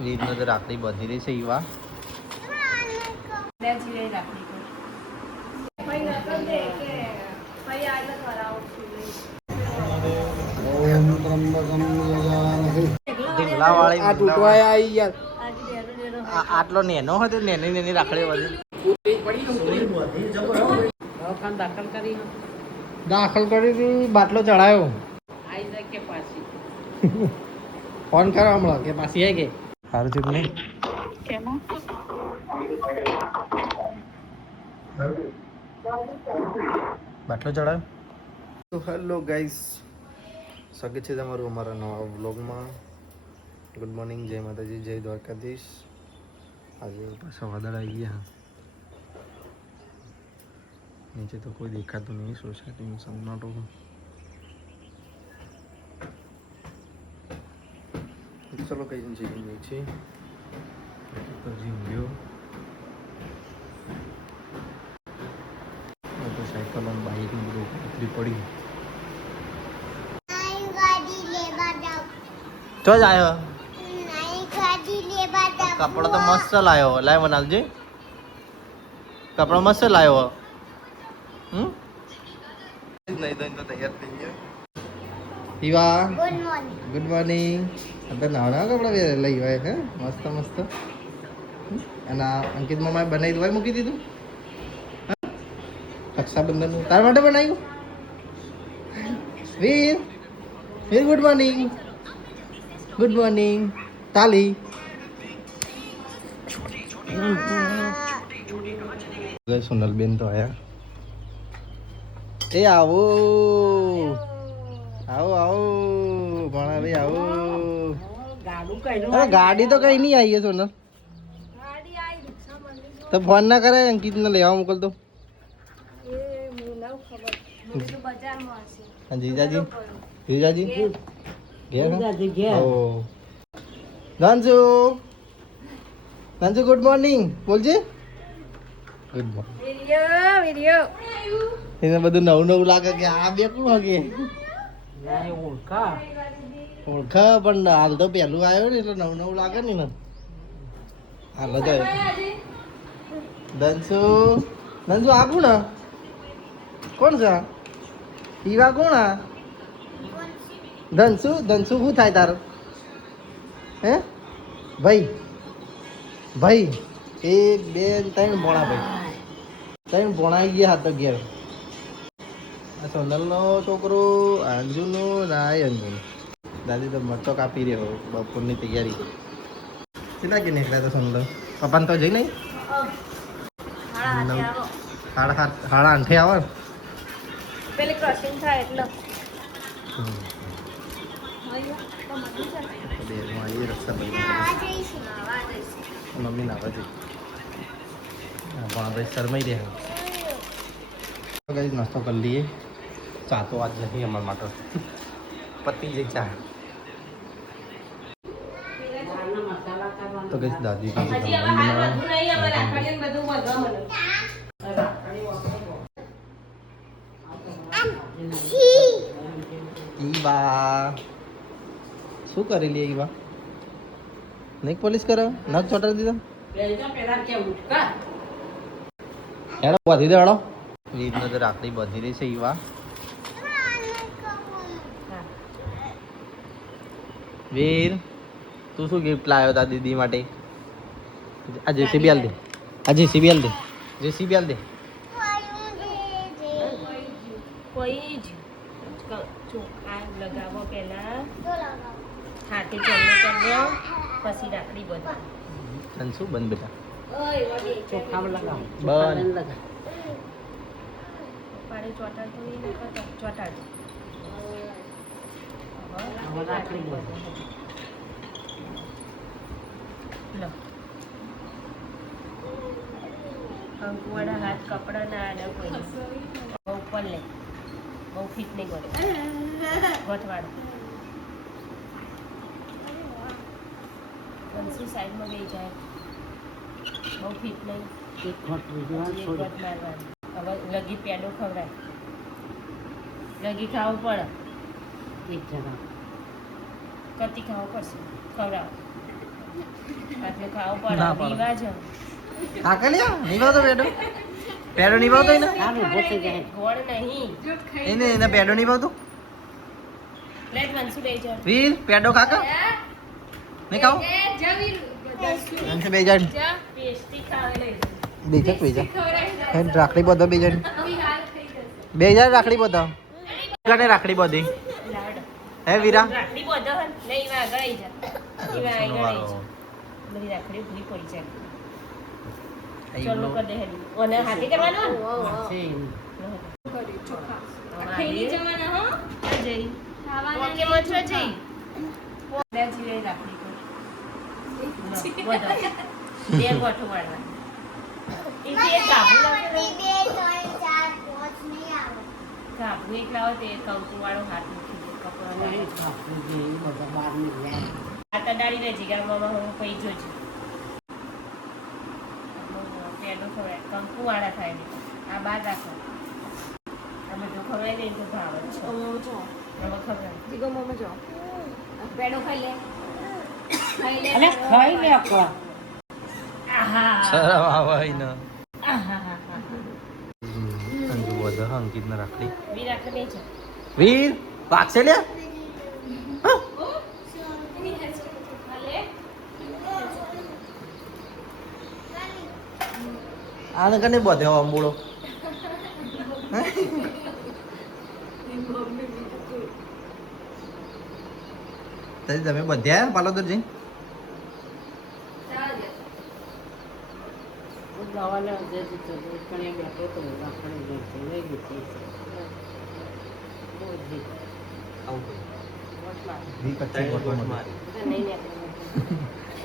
વીરને તો રાખડી બાંધી રહી છે આ- આટલો નેનો હતો નેની નેની રાખડી બધી દાખલ કરી દાખલ કરી બાટલો ચડાયો. આઈ જાય કે પાછી. ફોન કરો હમણાં કે પાછી આવી ગઈ? સારું નહીં? કેમાં? બાટલો ચડાયો તો હેલો ગાઈસ સ્વાગત છે તમારું અમારા નવા વ્લોગમાં ગુડ મોર્નિંગ જય માતાજી જય દ્વારકાધીશ. આજે પાછા વાદળ આવી ગયા. નીચે તો કોઈ દેખાતું નહીં સોસાયટીનું સન્નાટો ચલો કઈ જઈએ નીચે ઉપર જીવ્યો મોટરસાયકલ અને બાઇક ને બધું ઉતરી પડી તો જ આવ્યો કપડો તો મસ્ત લાવ્યો લાય મનાલજી કપડો મસ્ત લાવ્યો હમ નહીં તો તૈયાર થઈ ગયો ઈવા ગુડ મોર્નિંગ અત્યારે નાના કપડા લઈ આવ્યા હે મસ્ત મસ્ત? અને આ અંકિત મામાએ બનાવી દવાઈ મૂકી દીધું. હા? રક્ષાબંધનનું તાર માટે બનાવ્યું. Veer Veer good morning. Good morning. તાલી. સોનલબેન તો આયા. એ આવો. આવો આવો. ભણા ભાઈ આવો. અરે ગાડી તો કઈ નહીં આવી છે સોનલ તો ફોન ના કરે અંકિત ને લેવા મોકલતો હા જીજાજી? જીજાજી? ઘેર. ગુડ મોર્નિંગ બોલજે. ગુડ મોર્નિંગ વિડિયો વિડિયો એને બધું નવું નવું લાગે કે આ બે કોણ હગે? ઓળખા. ઓળખા પણ હાલ તો પહેલું આવ્યો ને એટલે નવું નવું લાગે ને ને હાલ તો દંશુ દંશુ આ કોણ કોણ છે પીવા કોણ આ? ધનસુ ધનસુ શું થાય તારું? હે? ભાઈ. ભાઈ. એક બે ત્રણ ભોણા ભાઈ. ત્રણ ભોણાઈ ગયા હાથ ઘેર આ સોનલનો છોકરો અંજુનો ના અંજુનો દાદી તો મરચો કાપી રહ્યો બપોરની તૈયારી. કેટલા કે નીકળ્યા તો સમજો પપ્પાને તો જઈ નહીં? સાડા સાત સાડા આઠે આવે પેલી ક્રોસિંગ થાય એટલે. ભાઈ મમ્મી શરમાઈ રહ્યા. નાસ્તો કરી લઈએ. ચા તો આજ નથી અમારા માટે. પતી જાય ચા. તો કઈ દાદી ઈવા શું કરી લે ઈવા નહીં પોલીસ કરો? નખ ચોટાડી દીધા? હેડો વધી દે હેડો. વીરને તો રાખડી બધી રહી છે ઈવા વીર. તું શું ગિફ્ટ લાવ્યો તા દીદી માટે? આ જેસીબી હાલ દે આ જેસીબી હાલ દે જેસીબી હાલ દે કોઈ જ જો આ લગાવો પહેલા હાથે ચાલુ કરજો પછી રાખડી બધું તને શું બંધ બેટા? ચોખામાં લગાવો બંધ પાડે ચોટાડ તો એ નહીં કરતો ચોટાડ હવે રાખડી બધું. લો. કંકુવાળા હાથ કપડા ના આને કોઈ બહુ ઉપર લે. બહુ ફિટ નહીં કરે. ગોઠવાડો. બંસી સાઈડમાં બે જાય. બહુ ફિટ નહીં. એક ગોઠ મારવાનું. હવે લગી પેડો ખવડાય. લગી ખાવું પડે. એક જણા. કતી ખાવું પડશે. ખવડાવ. પડે. નિભાવતો પેડો પેડો નિભાવતો એને એને એને પેડો નિભાવતો વીર પેડો કાકા. નહીં ખાઓ અંશે બે જણ. પેસ્ટી ખાવે લઈ બે જણ બે જણ. રાખડી બધો બે જણ. બે જણ રાખડી બધો. રાખડી બધી. હે વીરા? રાખડી બધો નહીં એવા આગળ આવી જા એવા આગળ આવી જા. બધી રાખડી ભૂલી પડી જાય. ચાલુ કર દે હેડી ઓને હાથે કરવાનું? ખાઈ જવાના હો? જઈ. ઓકે મચો જઈ. બે જીવે રાખડી કર. બે ગોઠો વાળવા. એ જે ગાભુ લાગે ને, ગાભુ એક લાવો તે વાળો હાથ મૂકી દે કપડાં આટા ડાળી રે જીગારમાં હું કઈ જોજો પેલું ખવડાય કંકુ વાળા થાય ને આ બાદ રાખો. આ બધું ખવડાવી દે તો ભાવ જ. છે ખાઈ લે. અલે ખાઈ લે આહા. શરમ આવે ને. અંજુ બધો અંકિત ને રાખડી. બી રાખે બે છે. વીર વાગશે લે આને કને બધે તઈ તમે બધ્યા પાલોદર જઈ નહીં.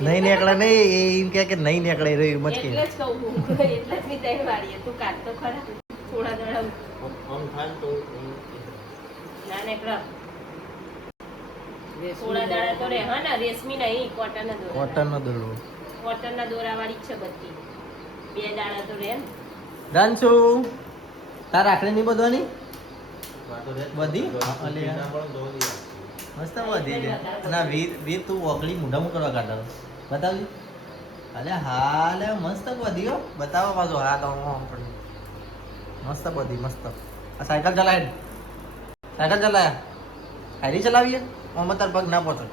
નહીં નીકળે નહીં એ એમ કે કે નહીં નીકળે રે એમ જ કે એટલે જ કહું હું. એટલે જ ની તઈ વાળીએ. તું કાઢ તો ખરા. થોડા દડા ના નીકળે. થોડા દડા. તો રે હા ના રેશમી નહીં કોટન નો દોરા. કોટન નો દોરો. કોટન ના દોરા વાળી છે બધી. બે દાડા તો રે ને. ડાન્સુ તાર આખરે નહીં બધવાની? બધી? અલે મસ્ત બધી ના વીર વીર તું ઓગળી મોઢામાં કરવા કાઢો. બતાવજી. અલે હા લે મસ્ત બધી હો. બતાવો પાછો. હા તો હું આમ પડી મસ્ત બધી મસ્ત. આ સાયકલ ચલાય. સાયકલ ચલાયા. હારી ચલાવીએ? મોહમ્મદ તાર પગ ના પહોંચો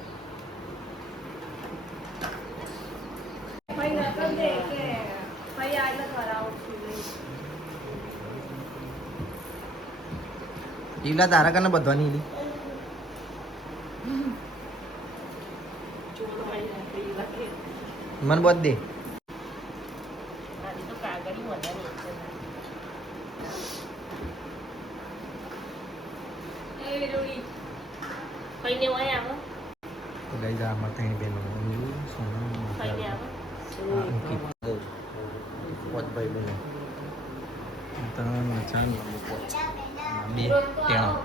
ઈલા તારા કને બધવાની ઈલી ચોળ વાળી રાખડી વાળે. મન બોધ દે આની તો કાગળી વધારે છે. કઈને હોય આવો તો ગઈ જા અમાર ત્રણ બેનો અંજુ સોનમ કઈને આવો આ અંકિત પોત ભાઈ બેનો ત્રણ ચાર પોચ બે તેણા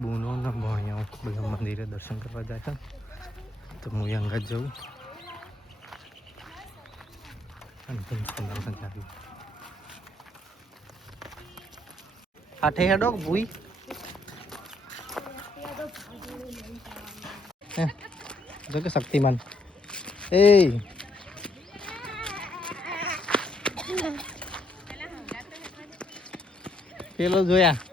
બુનો ને ભણિયાઓ બધા મંદિરે દર્શન કરવા છે તો હું અંગત જઉં અને તેમ સુંદર હાથે શક્તિમાન એ પેલો જોયા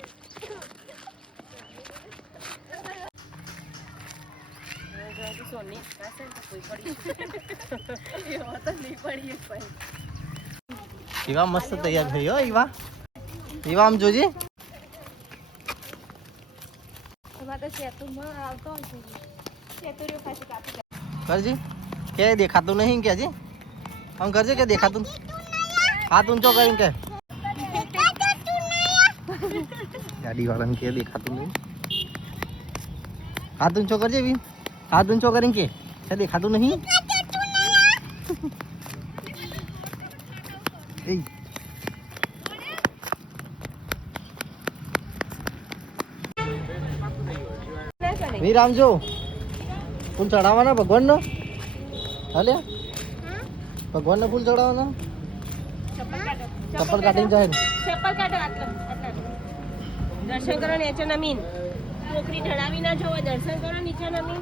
સોની પાસે કોઈ પડી એવો તો નહીં પડી કોઈ એવા મસ્ત તૈયાર થઈ હો એવા એવા આમ જોજે કરજી કે દેખાતું નહીં કે હજી આમ કરજે કે દેખાતું હાથ ઊંચો કરીને કે ગાડી વાળાને કે દેખાતું નહીં હાથ ઊંચો કરજે બી હાથ ઊંચો કરીને કે છે દેખાતું નહીં વીર આમ જો. ફૂલ ચડાવવાના ભગવાનનો? હાલે ભગવાનને ફૂલ ચડાવવાના? ચપ્પલ કાઢીને જાય ચપ્પલ કાઢો દર્શન કરો નીચે નમીન. છોકરી ચડાવી ના જોવા, દર્શન કરો નીચે નમી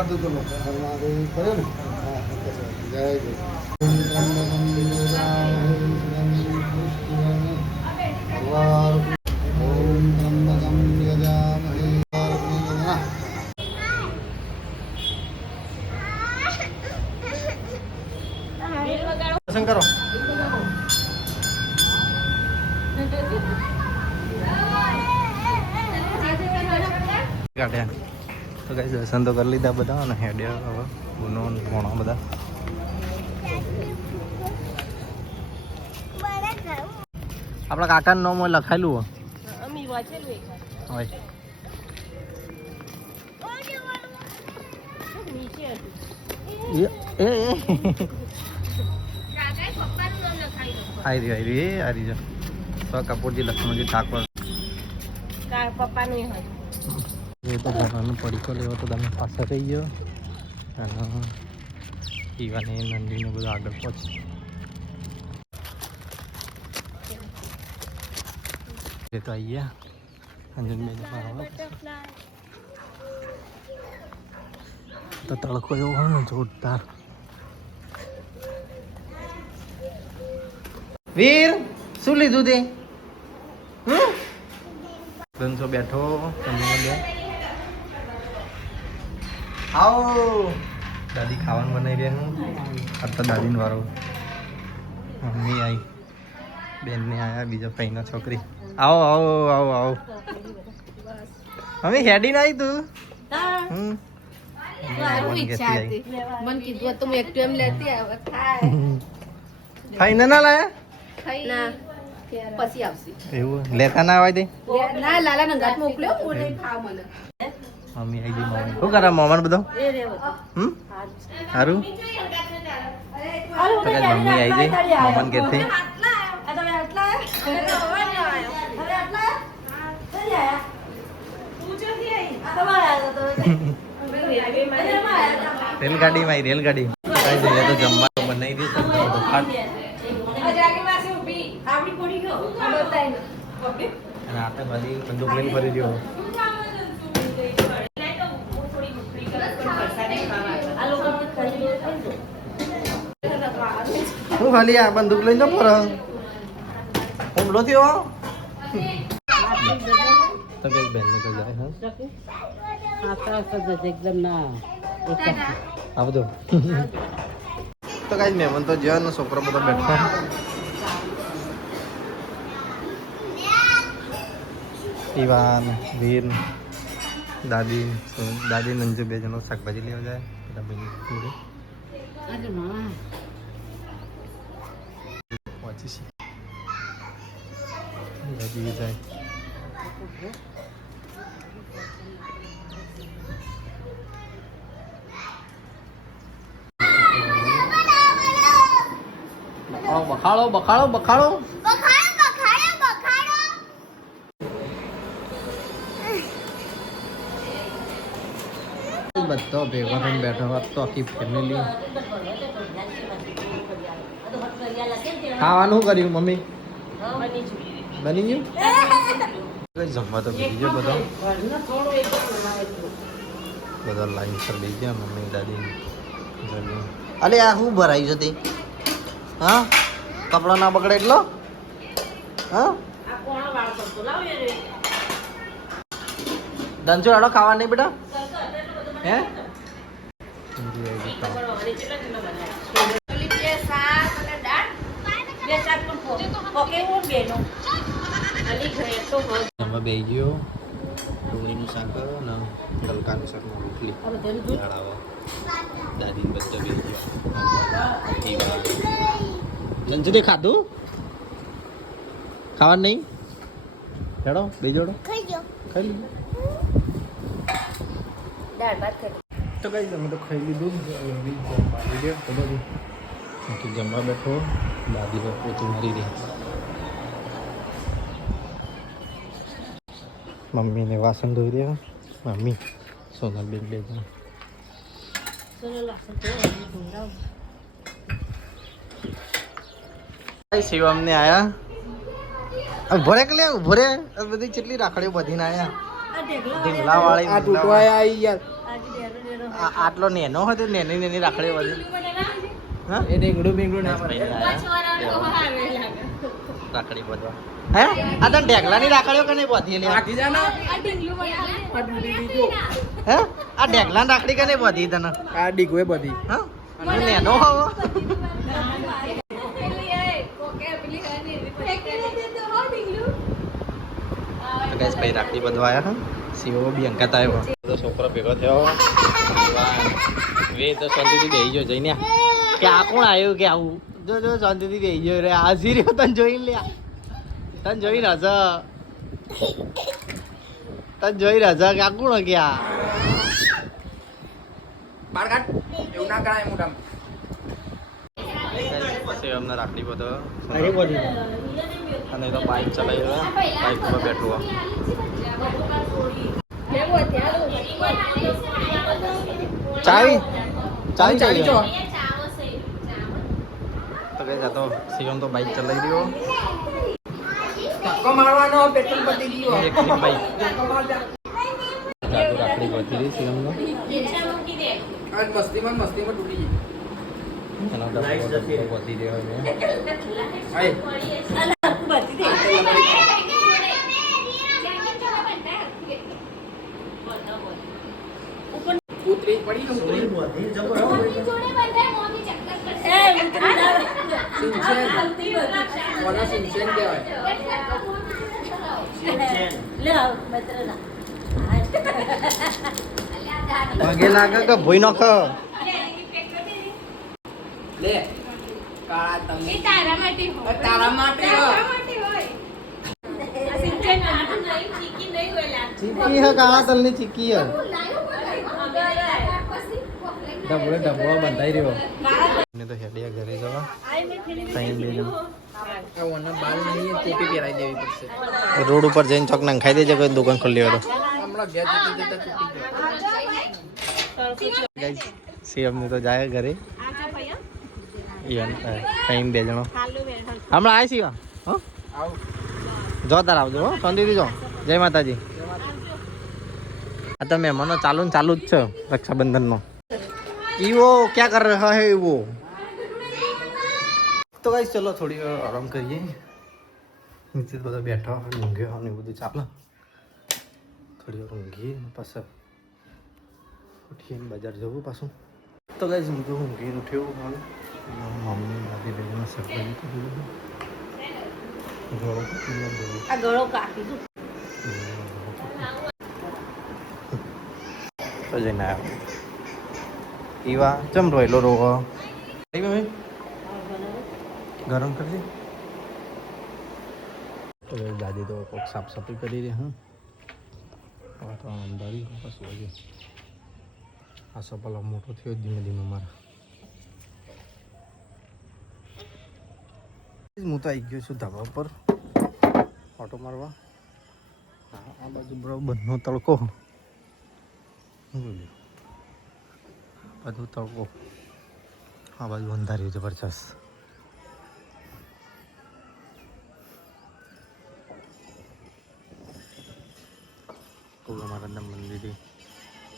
કરતો હર હર કર્યો ને હા જય જય દર્શન કરો કાઢ્યા. કઈ દર્શન તો કરી લીધા બધા અને હેડ્યા હવે ગુનો ને બધા. આપણા કાકાનું નામ હોય લખાયેલું હોય. એ એ આઈ રહ્યો એ આરી કપૂરજી લક્ષ્મણજી ઠાકોર. પપ્પાનું હોય. એ તો ઘરનો પડીકો લેવો તો તમે પાસે રહી ગયો અને ઈવાને નંદીને બધું આગળ પહોંચી. એ તો આવી ગયા. મારો તો તડકો એવો હોય ને જોરદાર. વીર, શું લીધું તે? ધનસો બેઠો, તમને બે. આવો દાદી ખાવાનું બનાવી રહ્યા હું અત્યારે દાદીનો વારો. મમ્મી આવી બેનને આવ્યા બીજા ભાઈના છોકરી. આવો આવો આવો આવો. અમે હેડી આવી તું. હમ. મમ્મી લેતી ના લાયા? ના. પછી આવશે. એવું? લેતા ના આવે ના લાલા નંગાત મોકલ્યો ખાવ મને. મમ્મી આવી ગઈ મમ્મી. શું કરે મમ્માને બધો? હમ? સારું તો કાંઈ મમ્મી આવી ગઈ. મમ્માને ઘેરથી. રેલગાડીમાં આવી રેલગાડી કાંઈ જોઈએ તો જમવા તો બનાવી દઈએ તો ખાટ અને આપણે બધી બંદૂક લઈને ફરી રહ્યો. હું ખાલી આ બંદૂક લઈને રહો હુમલો થયો? તો કઈ બેન તો જાય હા? એકદમ ના આ બધું. તો કઈ મહેમાન તો જ્યાં ને છોકરો બધો બેઠો. ઈવાન વીર. દાદી દાદી નંજુ બે જણો શાકભાજી લેવા જાય બધા બેન જોડે આજે પહોંચી છે દાદી જાય. બખાડો બખાડો. બખાડો. બધો ભેગો થઈને બેઠો હોત તો આખી ફેમિલી ખાવાનું શું કર્યું મમ્મી? બની ગયું? કઈ જમવા તો બીજી ગયો બધો? બધા લાઈન પર લઈ ગયા મમ્મી દાદી. અલે આ શું ભરાયું છે તે? હા? કપડા ના બગડે એટલો? હા? દંચો આડો ખાવા નહીં બેટા? હે? આવી ગયું, ડુંગળીનું શાક અને ગલકાનું શાક રોટલી. દાળ જંજુ ખાધું? ખાવાનું નહીં? હેડો, બે જોડો. ખાઈ લીધું દાળ ભાત. કરી તો કઈ તમે તો ખાઈ લીધું. આવી દે તો બધું. તો જમવા બેઠો દાદી બાપુ પોતું મારી દે મમ્મીને વાસણ ધોઈ રહ્યા મમ્મી સોનલ બેન બે તો ભૂંગળાઓ શિવમને આયા. ભરે કે લે ભરે બધી કેટલી રાખડીઓ બધીને આયા? આ ઢેગલા આ તૂટવાય આવી યાર. આટલો નેનો હતો નેની નેની રાખડીઓ બધી. હા? એ ઢીંગડું બીંગડું ના. રાખડી બધવા હે? આ તો ઢેગલાની રાખડીઓ કે નહીં બધી લે બાકી જા ના. હે? આ ઢેગલાની રાખડી કે નહીં બધી તને? આ ડીગવે બધી. હા? નેનો હોવો. તો ભાઈ રાખડી બંધવાયા હા. સીઓ બી અંકાત આવ્યો તો છોકરો ભેગો થયો. વે તો શાંતિથી બેહી ગયો જઈને. કે આ કોણ આવ્યું કે આવું? જો જો શાંતિથી બેહી ગયો રે. હાજી રહ્યો તને જોઈને લ્યા તને જોઈને રાજા. તને જોઈને રાજા કે આ કોણ ગયા બાર કાઢ. એવું ના કરાય મોટા પછી અમને રાખડી બધો અને તો બાઇક ચલાવી રહ્યો. બાઇક પર બેઠો ચાવી? ચાવી ચાવી ચો તો કઈ જાતો શિવમ તો બાઇક ચલાવી રહ્યો. ધક્કો મારવાનો પેટ્રોલ પતી ગયો. એક બાઇક રાખડી રહી શિવમનો મસ્તીમાં મસ્તીમાં તૂટી ગઈ. એનો ડબ્બો ડબ્બો વધી રહ્યો છે પડી ને ઉતરી સિંચેન કોના સિંચેન કહેવાય પગે લાગે કે ભોઈ નાખ લે કાળા તમે. તારા માટે હો. ચીકી હે કાળા તલની ચીકી હે? ડબડો ડબડો બંધાઈ રહ્યો. ને તો હેડિયા ઘરે જવા. કઈ બે જણ આ ઓના બાલ નહીં ટોપી પહેરાઈ દેવી પડશે. રોડ ઉપર જઈને ચોક નંખાઈ દેજે કોઈ દુકાન ખોલી હોય તો. ગાઈસ સીએમ ને તો જાય ઘરે. કઈ બે જણો. હમણાં આવી આવ જો તાર આવજો હો. શાંતિથી જો. જય માતાજી. આ તો મહેમાનો ચાલુ ને ચાલુ જ છે રક્ષાબંધનનો. ઈવો ક્યાં કર રહા હે ઈવો? તો ગાઈસ ચલો થોડી વાર આરામ કરીએ. નીચે બધા બેઠા ઊંઘે અને બધું ચાલે. થોડી વાર ઊંઘીએ પાછા ઉઠીએ બજાર જવું પાછું. તો ગાઈસ હું તો ઊંઘીને ઉઠ્યો હાલ મમ્મી ચમ રોયલો આવી ગરમ કરજે. દાદી તો કોક સાફ સફાઈ કરી રહી, હા. તો અંધારી પછી હજી આ સપલો મોટો થયો ધીમે ધીમે મારા. હું તો આવી ગયો છું ધાબા પર ઓટો મારવા. આ બાજુ બરાબરનો તડકો. જોઈ બધું તડકો. આ બાજુ અંધાર્યું જબરજસ્ત. મહારાજના મંદિરે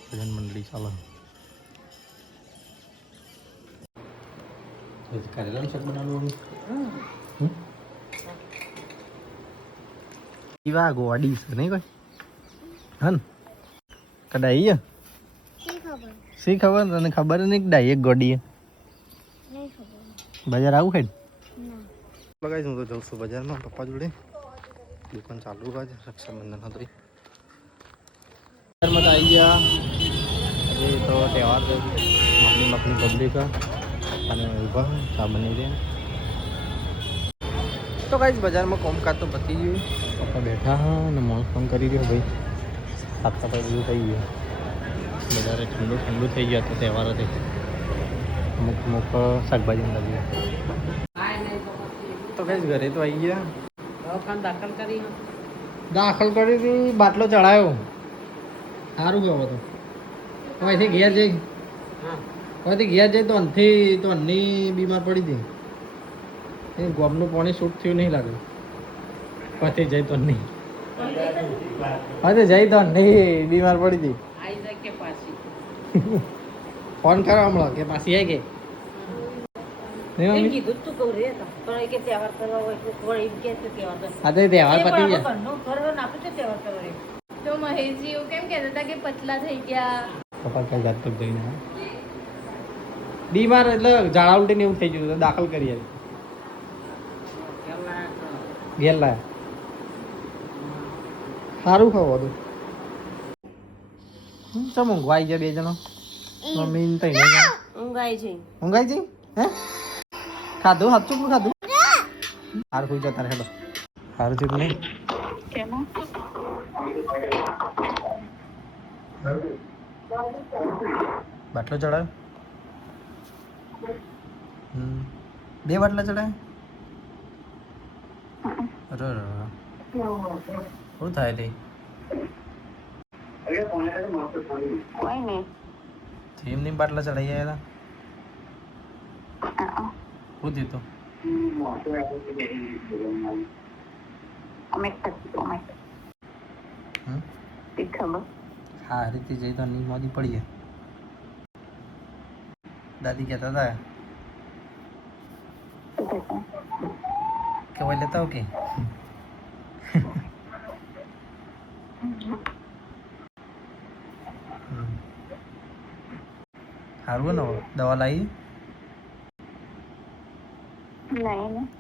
ભજન મંડળી ચાલે. કરેલા શાક બનાવવાનું? કેવા ગોડી છે નહીં કોઈ? હન? કદાઈ હે? શી ખબર? તને ખબર નહીં કે ડાયરેક્ટ ગોડી બજાર આવું ખાઈ લગાઈ હું તો જઉં છું બજારમાં પપ્પા જોડે. દુકાન ચાલુ આજ રક્ષાબંધન હતો. બજારમાં તો આવી ગયા. એ તો તહેવાર મમ્મી મપની પબ્લિક અને ઊભા ચા બની રહ્યા તો કાંઈ બજારમાં કોમકાજ તો પતી ગયું. પપ્પા બેઠા હા અને મોજ ફોન કરી રહ્યો ભાઈ. સાફ સફાઈ બધું થઈ ગયું. બજારે ઠંડુ ઠંડુ થઈ ગયા. તો તહેવાર હતી અમુક અમુક શાકભાજી નહીં તો કઈ ઘરે તો આવી ગયા. દાખલ કરી દાખલ કરી હતી બાટલો ચડાયો. સારું ગયો તો. અહીંથી ઘેર જઈ. હા. અહીંથી ઘેર જઈ તો અનથી તો અનની બીમાર પડી હતી એ ગોમનું પાણી શૂટ થયું નહીં લાગે. પછી જઈ તો નહીં. હા જઈ તો નહીં બીમાર પડી હતી આવી જાય કે પાછી. ફોન કરો હમણાં કે પાછી આવી ગઈ? તહેવાર. હા તો પતી ગયા. તો મહેશજી એવું કેમ કહેતા હતા કે પતલા થઈ ગયા? પપ્પા કઈ જાત તક જઈને. બીમાર એટલે ઝાડા ઉલટી ને એવું થઈ ગયું તો દાખલ કરી ઘેર લાયા સારું ખાવું હતું ચમ ઊંઘવાઈ જાય બે જણો? મમ્મી ને તઈ ઊંઘાઈ જઈ. ઊંઘાઈ જઈ? હે? ખાધું? હાથું પણ ખાધું? હાર ખુઈ જતા હેડો. હાર થયું નહીં? નહીં બાટલો ચડાવ્યો? હમ. બે બાટલા ચડાય અરે. શું થાય તે થીમની બાટલા ચડાઈ આવ્યા હતા શું હમ? હા રીતે જઈ તો ની મોદી પડી ગયા દાદી કહેતા હતા. કે લેતા હો કે. હમ. સારું ને? દવા લાવી?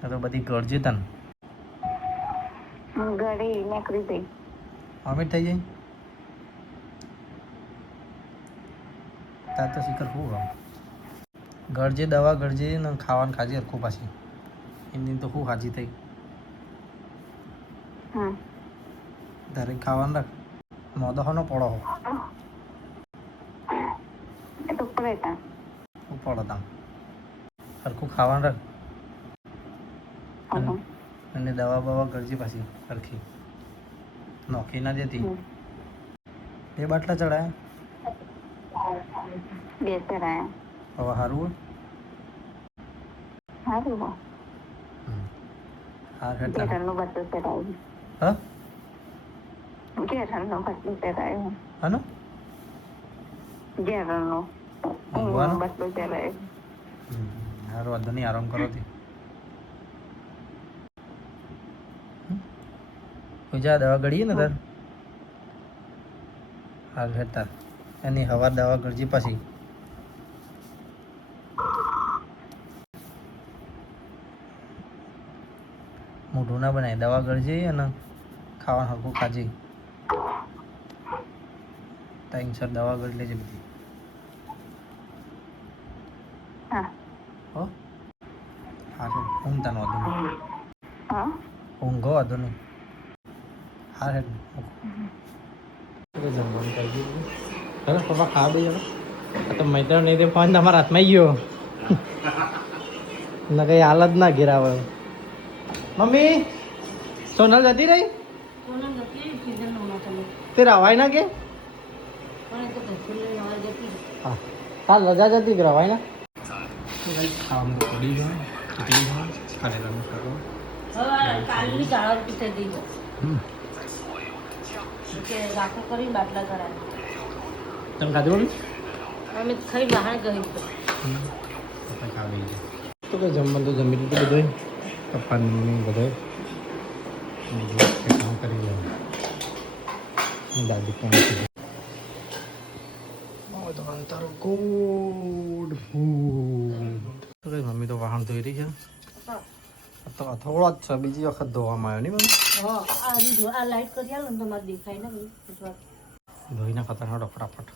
તો બધી ગળજે તન. ઘરે નીકળી ગઈ. વોમિટ થઈ જાય તાર તો શીખર ખૂબ ગળજે દવા ગળજે ને ખાવાનું ખાજે હરખું પાછી. એની તો શું હાજી થઈ. તારે ખાવાનું રાખ. મોદો હોનો પડો હો પડે તામ હરખું ખાવાનું રાખ. અને- દવા બવા કરજે પાછી સરખી નોખી ના દેતી. બે બાટલા ચડાયા. બે ચરાયા હવે હારું સારું હો ઘેરનું હાનો ઘેરનું વાંધો નહીં આરામ કરો તે. પૂજા દવા ગળીએ ને તાર? હાલ હેઠા એની હવા દવા ગળજી પાછી. મોઢું ના બનાય દવા ગળજે અને ખાવાનું હરખું ખાજે. ટાઈમસર દવા ગળી લેજે બધી. હા. હો? હારું ઊંઘતા નો હા. ઊંઘો વાંધો નહીં. હા હેડ જમવાનું કરી દીધું ચાલો પપ્પા ખાવા બે તો મૈત્ર નહીં તે ફોન તમારા હાથમાં ગયો. ના કઈ હાલત ના ઘેર આવે. મમ્મી સોનલ જતી રહી. તે રવાય ના કે. હા. રજા જતી જ રવાય ના? ગયું તમે ખાધું અમે ખાઈ બહાર પપ્પા તો કે જમવાનું તો જમી લીધું બધું પપ્પાની બધું કામ કરી લેવું દાદી પણ તો અંતર કોડ તો કઈ મમ્મી તો વાહન ધોઈ રહી છે આ તો અથોડો જ છે બીજી વખત ધોવામાં આવ્યો નહીં મમ્મી હા આ રીત આ લાઈટ કરી આલો ને તમારે દેખાય ને બધું. ધોઈને ખતરનાક ફટાફટ